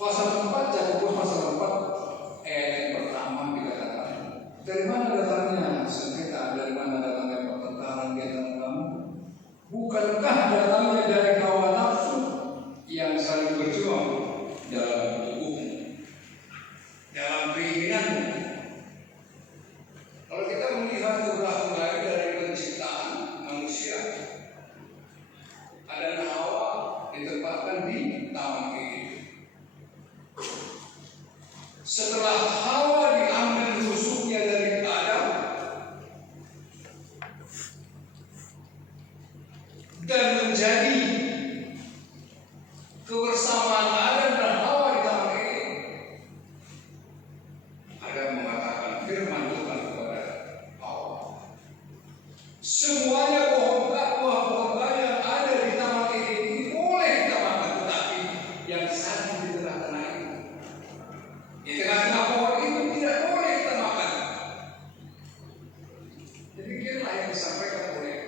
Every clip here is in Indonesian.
Pasal 4, Yakobus pasal 4 ayat yang pertama dikatakan, dari mana datangnya sengketa, dari mana datangnya pertengkaran di antara kamu? Bukankah datangnya dari hawa nafsu yang saling berjuang dalam tubuhmu, dalam keinginanmu? Kalau kita melihat mulai dari penciptaan manusia, Adam dan Hawa ditempatkan di taman Eden. Setelah Hawa diambil rusuknya dari Adam dan menjadi kebersamaan Adam dan Hawa di taman Eden, Adam mengatakan firman Tuhan kepada Hawa, semuanya buah-buah yang ada di taman Eden ini boleh kita makan, tetapi yang satu di tengah-tengah ini, di tengah-tengah pohon itu tidak boleh kita makan. Jadi inilah yang disampaikan oleh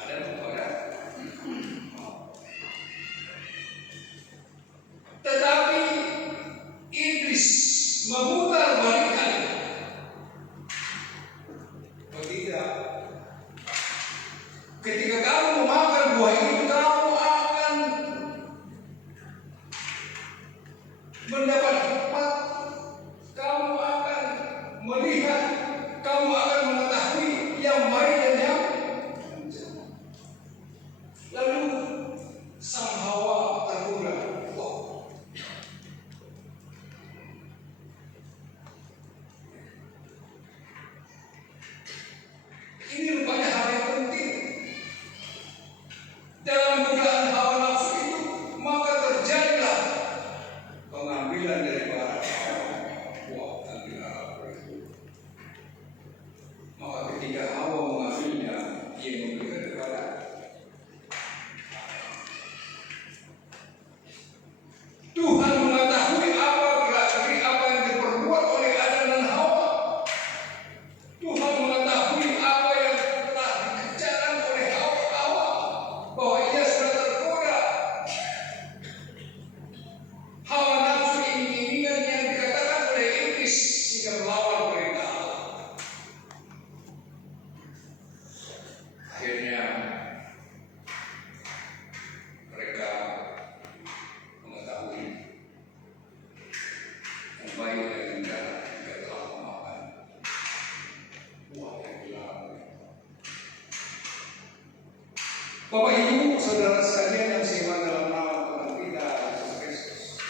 Adam kepada tetapi iblis memutar balikan. Oh tidak, ketika kamu memakan buah itu, kamu akan mendapat hikmat, kamu akan melihat, kamu akan mengetahui yang baik dan yang jahat. Lalu sang Hawa tergoda. Wow. Ini rupanya hal yang penting. Dalam godaan hawa nafsu itu, maka terjadilah pengambilan dari barang. Wah, ambil apa itu? Maka ketika Hawa mengambilnya, ia memberikan kepada Tuhan. Mengetahui apa gerak-gerik apa yang diperbuat oleh Adam dan Hawa. Tuhan mengetahui apa yang telah dikerjakan oleh Hawa, bahwa ia sudah tergoda. Hawa nafsu ingin-ingingan yang dikatakan oleh iblis sehingga melawan perintah Allah. Akhirnya mereka mengetahui yang baik dan yang jahat jika telah memakan buah yang dilarang. Bapak Ibu, saudara sekalian yang seiman dalam nama Tuhan kita Yesus Kristus,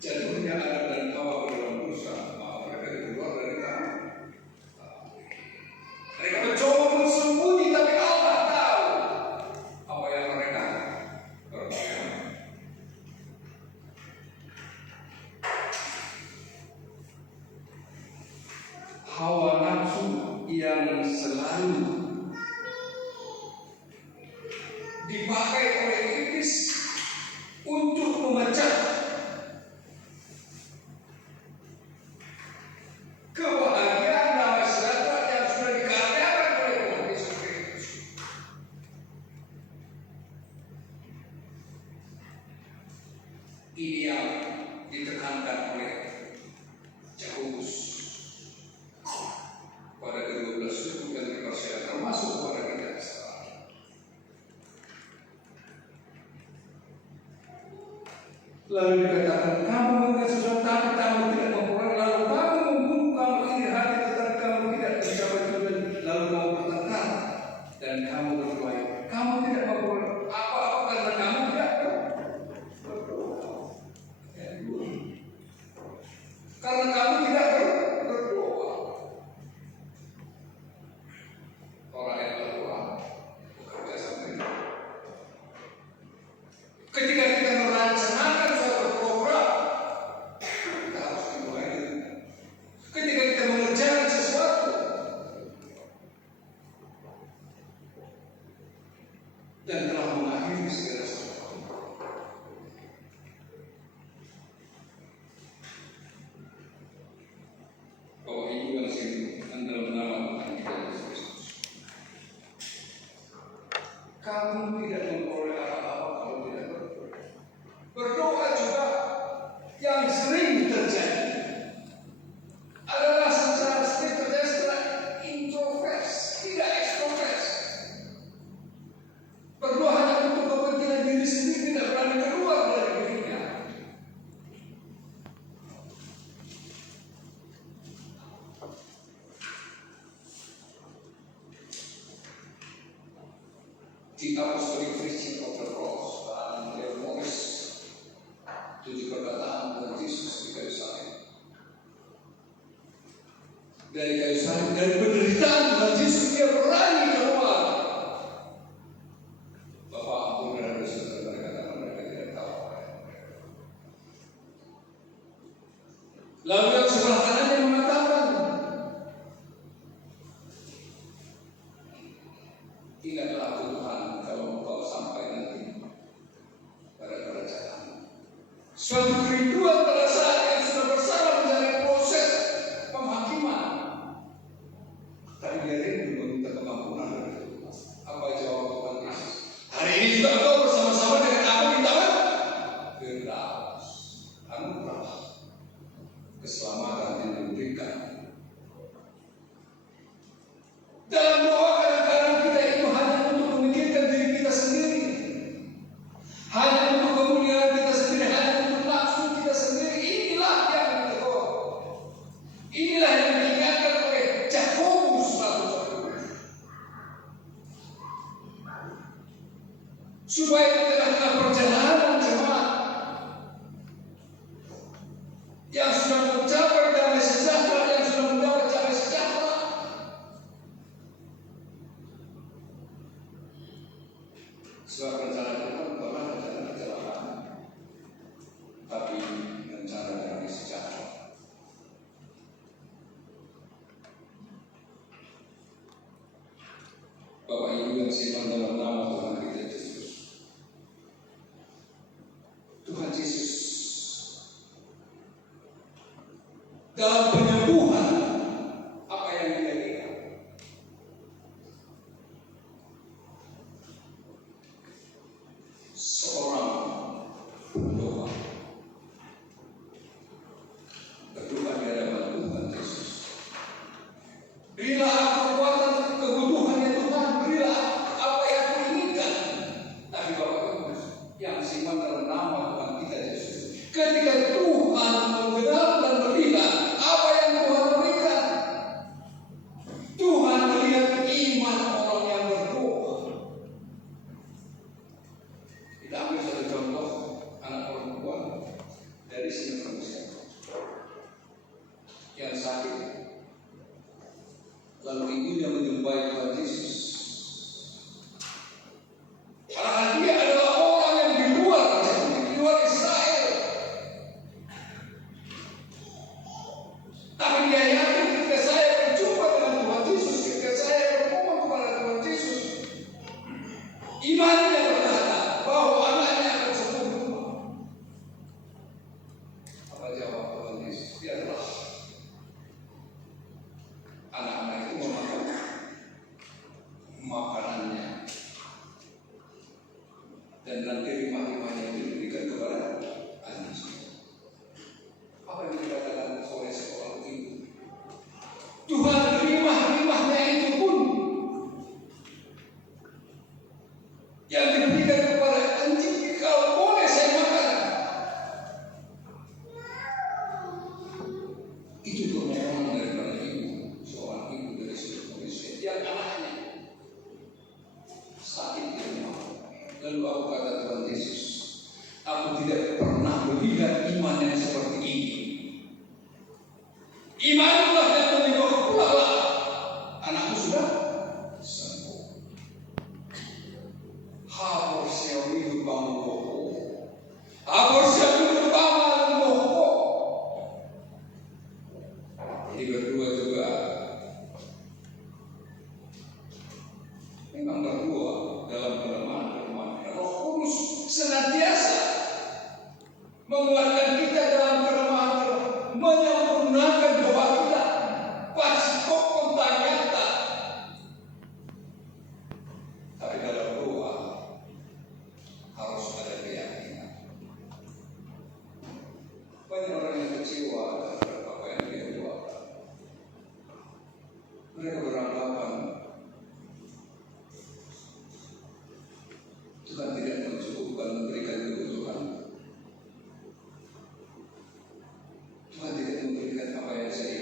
jatuhnya Adam dan Hawa ke dalam dosa, maka mereka keluar dari tanah. Mereka mencoba bersembunyi, tapi Allah tahu apa yang mereka perbuat. Hawa nafsu yang selalu dipakai oleh iblis untuk memecah kebahagiaan damai sejahtera yang sudah dikaryakan oleh Tuhan Yesus Kristus. Ini yang ditekankan oleh Yakobus pada ke-12 suku yang dipercaya, termasuk kepada kita sekarang. Lalu dikatakan, kamu mungkin sesuatu tapi kamu tidak memperoleh, lalu kamu membunuh, kamu iri hati tetapi kamu tidak mencapai tujuan, lalu kamu bertengkar dan kamu berkelahi. Kamu tidak memperoleh apa-apa karena kamu tidak berdoa. Karena kamu tidak berdoa. Orang yang berdoa bekerja sama itu. Ketika kita merancangkan suatu program, kita harus dimulai. Ketika kita mengerjakan sesuatu dan telah mengakhiri segala sesuatu, Bapak Ibu yang seiman dalam nama Tuhan kita Yesus Kristus, kamu tidak memperoleh apa-apa The Apostolic Preaching of the Cross, dan beliau menulis 7 perkataan Tuhan Yesus di kayu salib. Dari kayu salib, dari penderitaan Tuhan Yesus, dia berani keluar. Bapak ampunkan dosa mereka karena mereka tidak tahu apa yang mereka. Lalu yang sebelah kanannya mengatakan, ingatlah Tuhan kalau engkau sampai nanti pada kerajaan. Suatu kerinduan pada saat yang sudah bersalah menjalani proses penghakiman, tapi dia rindu meminta pengampunan dari Tuhan. Apa jawab Tuhan Yesus? Hari ini juga engkau bersama-sama dengan aku minta firdaus, anugerah, keselamatan yang diberikan. Dalam doa kadang-kadang kita itu hanya untuk memikirkan diri kita sendiri, hanya untuk kemuliaan kita sendiri, hanya untuk nafsu kita sendiri. Inilah yang ditegur. Inilah yang diingatkan oleh Yakobus 1:1. Supaya di tengah-tengah perjalanan jemaat yang sudah mencapai damai sejahtera, yang sudah mendapat damai sejahtera, sebab rencana Tuhan bukanlah rencana kecelakaan, tapi rencana damai sejahtera. Bapak Ibu yang simpan dalam nama Tuhan kita Yesus, Tuhan Yesus dalam penyembuhan apa yang dia lihat, seorang berdoa di hadapan Tuhan Yesus. Berilah aku kekuatan kebutuhannya Tuhan, berilah apa yang aku inginkan. Tapi Bapak Ibu yang simpan dalam nama Tuhan kita Yesus, ketika Tuhan mengenal dan melihat apa yang Tuhan berikan, Tuhan melihat iman orang yang berdoa. Kita ambil satu contoh anak perempuan dari sinetron yang sakit, lalu ibunya menyembah Tuhan Yesus. Padahal dia adalah orang yang di luar Israel, tapi dia yakin ketika saya berjumpa dengan Tuhan Yesus, ketika saya bermohon kepada Tuhan Yesus, imannya berkata bahwa anaknya akan sembuh. Apa jawab Tuhan Yesus? Dia adalah anak-anak itu memakan makanannya, dan nanti rimah-rimahnya itu diberikan kepada anak. Apa yang dikatakan oleh seorang ibu? Tuhan, rimah-rimahnya itu pun yang diberikan kepada anjing, kalau boleh saya makan. Itu permohonan daripada ibu, seorang ibu dari seluruh Indonesia yang anaknya sakit di rumah. Lalu aku kata Tuhan Yesus, aku tidak pernah melihat iman yang seperti ini. Imanlah yang menyebabkan pula anakku sudah sembuh. Hapor siya hidup kamu koko. Hapor siya hidup kamu koko. Jadi berdua juga memang berdua dalam kelemahan. Roh Kudus senantiasa menguatkan kita dalam kelemahan, menyempurnakan doa kita. Pasti kok nyata. Tapi dalam doa harus ada keyakinan. Banyak orang yang kecewa terhadap apa yang dia doakan. Mereka beranggapan Tuhan tidak mencukupkan memberikan kebutuhan. Tuhan tidak memberikan apa yang saya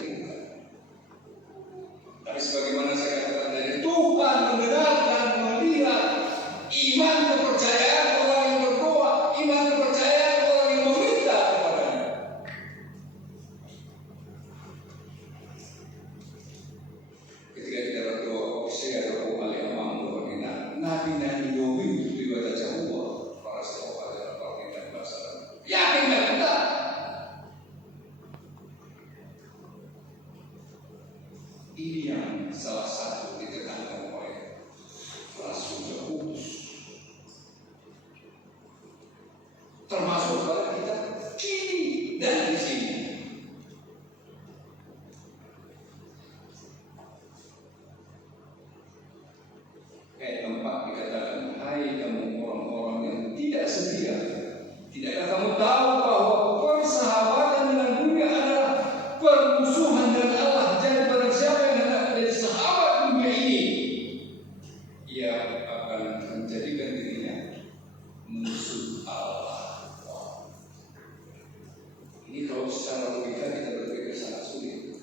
secara logika kita berpikir sangat sulit.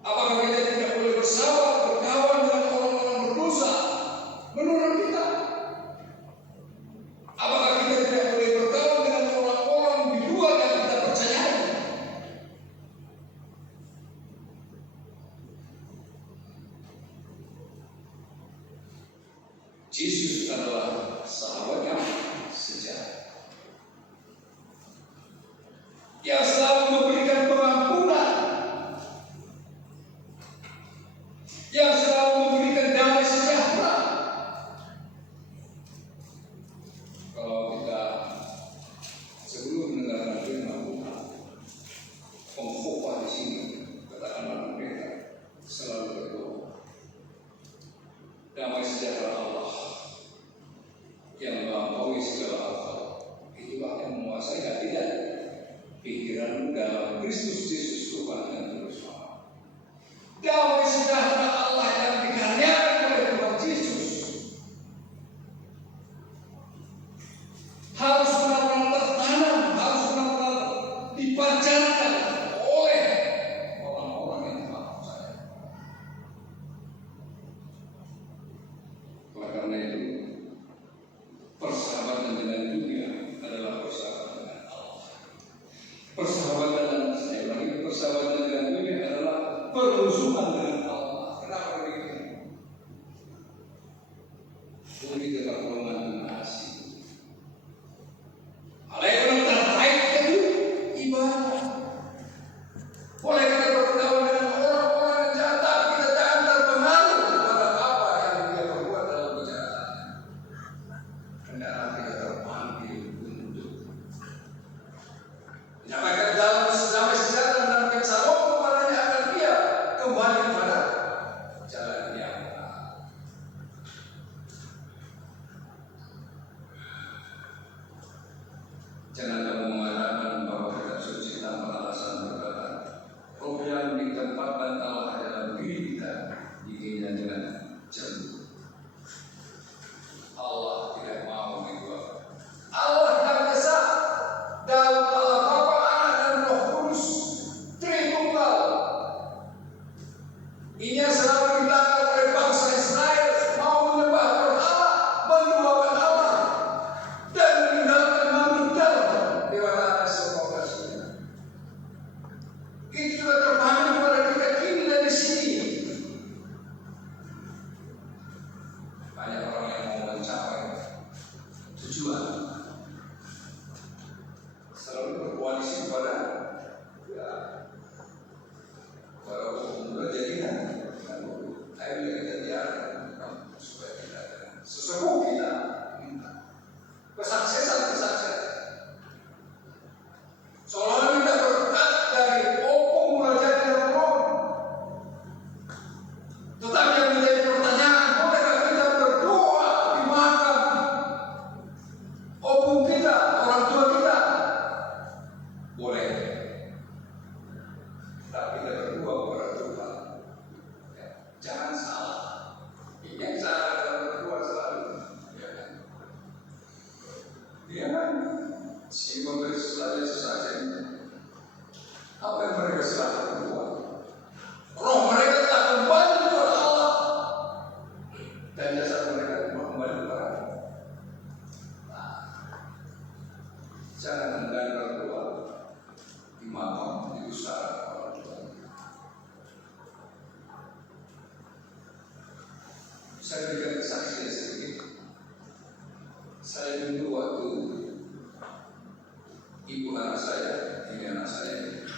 Apakah kita tidak boleh bersahabat, berkawan dengan orang-orang berdosa menurut kita? Apakah kita tidak boleh berkawan dengan orang-orang di luar yang kita percayai? Yesus adalah sahabat yang sejati, yang selalu memberikan pengampunan, yang selalu memberikan damai sejahtera. Kalau kita sebelum mendengarkan firman Tuhan, pengkhotbah di sini, katakanlah mereka selalu berdoa, damai sejahtera Allah yang melampaui segala akal, itulah yang menguasai hati dan pikiran dalam Kristus Yesus Tuhan yang terus lama. Damai sejahtera Allah yang dikaruniakan oleh Tuhan Yesus harus benar-benar tertanam, harus benar-benar dipancarkan oleh orang-orang yang telah percaya. Oleh karena itu, persahabatan dengan dunia adalah persahabatan dengan Allah. Persahabatan, saya ulangi, persahabatan dengan dunia adalah permusuhan dengan Allah. Kenapa begitu? Dunia adalah golongan mengasihi. Hal yang terkait itu ibadah. Boleh kita berkawan dengan orang-orang yang jahat, tapi kita jangan terpengaruh kepada apa yang dia perbuat dalam kejahatannya. Hendaklah kita terpanggil untuk menyampaikan dalam damai sejahtera dan kesabaran kepadanya agar dia kembali kepada jalan yang benar. Jangan kamu mengatakan bahwa kita suci tanpa alasan berkata, roh yang ditempatkan Allah dalam diri kita dinginnya dengan cemburu. Allah tidak mau dibuat. Allah yang esa dalam Allah Bapa, Anak dan Roh Kudus, Tritunggal. Ini yang selalu dilakukan oleh bangsa Israel, mau menyembah berhala, menduakan Allah, dan meninggalkan manusia di mana semuanya. Itu sudah terpanggil kepada kita kini dan di sini. Banyak orang yang mau mencapai tujuan selalu berkoalisi kepada pemuda jadikan. Ayo kita biarkan supaya kita sesepuh kita kesuksesan. Seolah-olah kita berkat dari opung kerajaan yang Rom. Tetapi yang menjadi pertanyaan, bolehkah kita berdoa di makam opung kita, orang tua kita? Boleh. Tapi kita berdoa kepada Tuhan. Ya, jangan salah. Ini yang salah dalam berdoa selalu. Ya kan? Dia kan si memberi sesuatu apa yang mereka serahkan berdoa. Roh mereka telah kembali kepada Allah dan jasad mereka kembali kepada Allah. Jangan enggan berdoa di makam di usaha orang tua. Saya berikan kesaksian sedikit. Saya dulu waktu ibu anak saya, ini anak saya,